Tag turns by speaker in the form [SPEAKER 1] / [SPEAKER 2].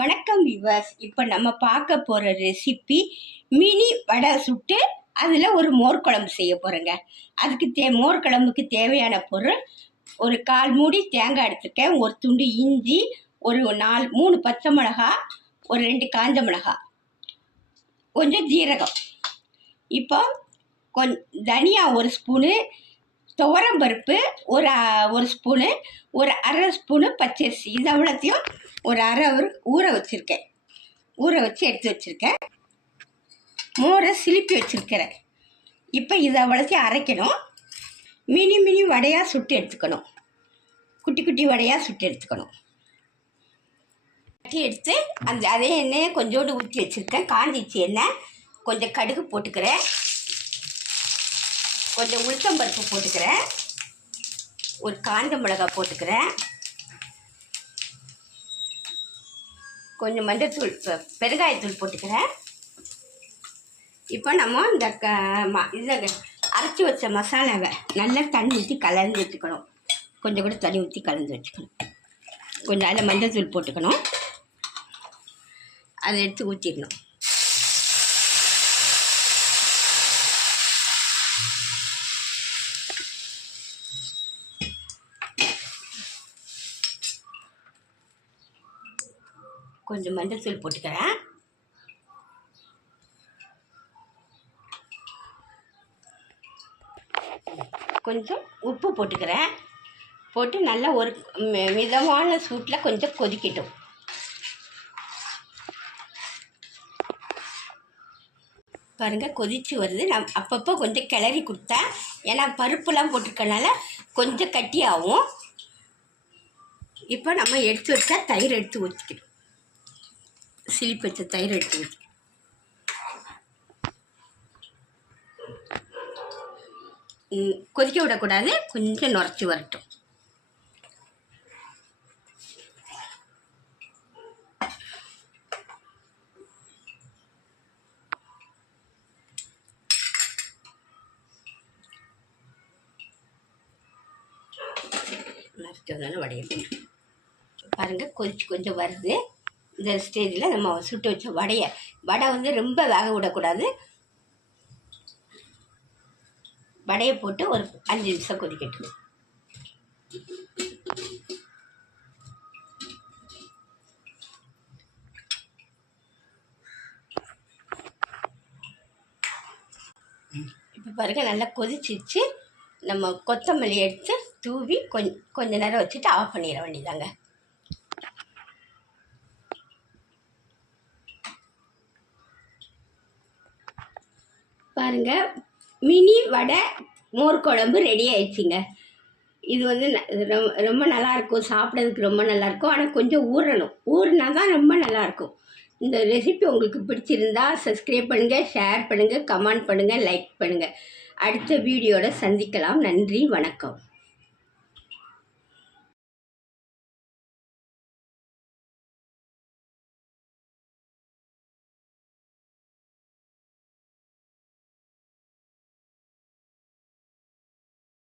[SPEAKER 1] வணக்கம் விவர்ஸ் இப்போ நம்ம பார்க்க போகிற ரெசிபி மினி வடை சுட்டு அதில் ஒரு மோர் குழம்பு செய்ய போகிறேங்க அதுக்கு தே மோர் குழம்புக்கு தேவையான பொருள் ஒரு கால் மூடி தேங்காய் எடுத்துருக்கேன். ஒரு துண்டு இஞ்சி ஒரு நாலு மூணு பச்சை மிளகா ஒரு ரெண்டு காஞ்ச மிளகா. கொஞ்சம் ஜீரகம். இப்போ கொஞ்சம் தனியா ஒரு ஸ்பூனு துவரம் பருப்பு ஒரு ஒரு ஸ்பூனு ஒரு அரை ஸ்பூனு பச்சரிசி. இது அவ்வளோத்தையும் ஒரு அரை அவர் ஊற வச்சுருக்கேன். ஊற வச்சு எடுத்து வச்சுருக்கேன். மோரை சிலிப்பி வச்சுருக்கிறேன். இப்போ இதை அவ்வளோத்தையும் அரைக்கணும். மினி மினி வடையாக சுட்டு எடுத்துக்கணும். குட்டி குட்டி வடையாக சுட்டு எடுத்துக்கணும். கட்டி எடுத்து அந்த அதே எண்ணெயை கொஞ்சோண்டு ஊற்றி வச்சுருக்கேன். காஞ்சிச்சு எண்ணெய். கொஞ்சம் கடுகு போட்டுக்கிறேன். கொஞ்சம் உளுத்தம்பருப்பு போட்டுக்கிறேன். ஒரு காஞ்ச மிளகாய் போட்டுக்கிறேன். கொஞ்சம் மஞ்சத்தூள் பெருங்காயத்தூள் போட்டுக்கிறேன். இப்போ நம்ம இந்த க ம இதை அரைச்சி வச்ச மசாலாவை நல்லா தண்ணி ஊற்றி கலந்து வச்சுக்கணும். கொஞ்சம் கூட தண்ணி ஊற்றி கலந்து வச்சுக்கணும். கொஞ்சம் அதில் மஞ்சத்தூள் போட்டுக்கணும். அதை எடுத்து ஊற்றிடணும் கொஞ்சம் மஞ்சத்தூள் போட்டுக்கிறேன். கொஞ்சம் உப்பு போட்டுக்கிறேன். போட்டு நல்லா ஒரு மி- மிதமான சூட்டில் கொஞ்சம் கொதிக்கட்டும். பாருங்கள் கொதிச்சு வருது. நான் அப்பப்போ கொஞ்சம் கிளறி கொடுத்தேன். ஏன்னா பருப்புலாம் போட்டிருக்கனால கொஞ்சம் கட்டி ஆகும் இப்போ நம்ம எடுத்து வச்சா தயிர் எடுத்து ஊற்றிக்கணும் சிலிப்பு வச்ச தயிர் எடுத்து கொதிக்க விடக்கூடாது. கொஞ்சம் நுரைச்சி வரட்டும். நுரைச்சி வந்தாலும் பாருங்கள் கொதிச்சு கொஞ்சம் வருது. இந்த ஸ்டேஜில் நம்ம சுட்டு வச்ச வடையை. வடை வந்து ரொம்ப வேக விடக்கூடாது. வடையை போட்டு ஒரு அஞ்சு நிமிஷம் கொதிக்கட்டும். இப்போ பாருங்க நல்லா கொதிச்சிச்சு நம்ம கொத்தமல்லி எடுத்து தூவி கொஞ்ச கொஞ்ச நேரம் வச்சுட்டு ஆஃப் பண்ணிட வேண்டியதாங்க பாருங்க. மினி வடை மோர் குழம்பு ரெடி ஆயிடுச்சுங்க. இது வந்து ரொம்ப நல்லாயிருக்கும் சாப்பிட்றதுக்கு ரொம்ப நல்லாயிருக்கும் ஆனால் கொஞ்சம் ஊறணும். ஊறினா தான் ரொம்ப நல்லா இருக்கும் இந்த ரெசிபி உங்களுக்கு பிடிச்சிருந்தா சப்ஸ்கிரைப் பண்ணுங்கள் ஷேர் பண்ணுங்கள் கமெண்ட் பண்ணுங்கள் லைக் பண்ணுங்கள் அடுத்த வீடியோவில் சந்திக்கலாம். நன்றி வணக்கம்.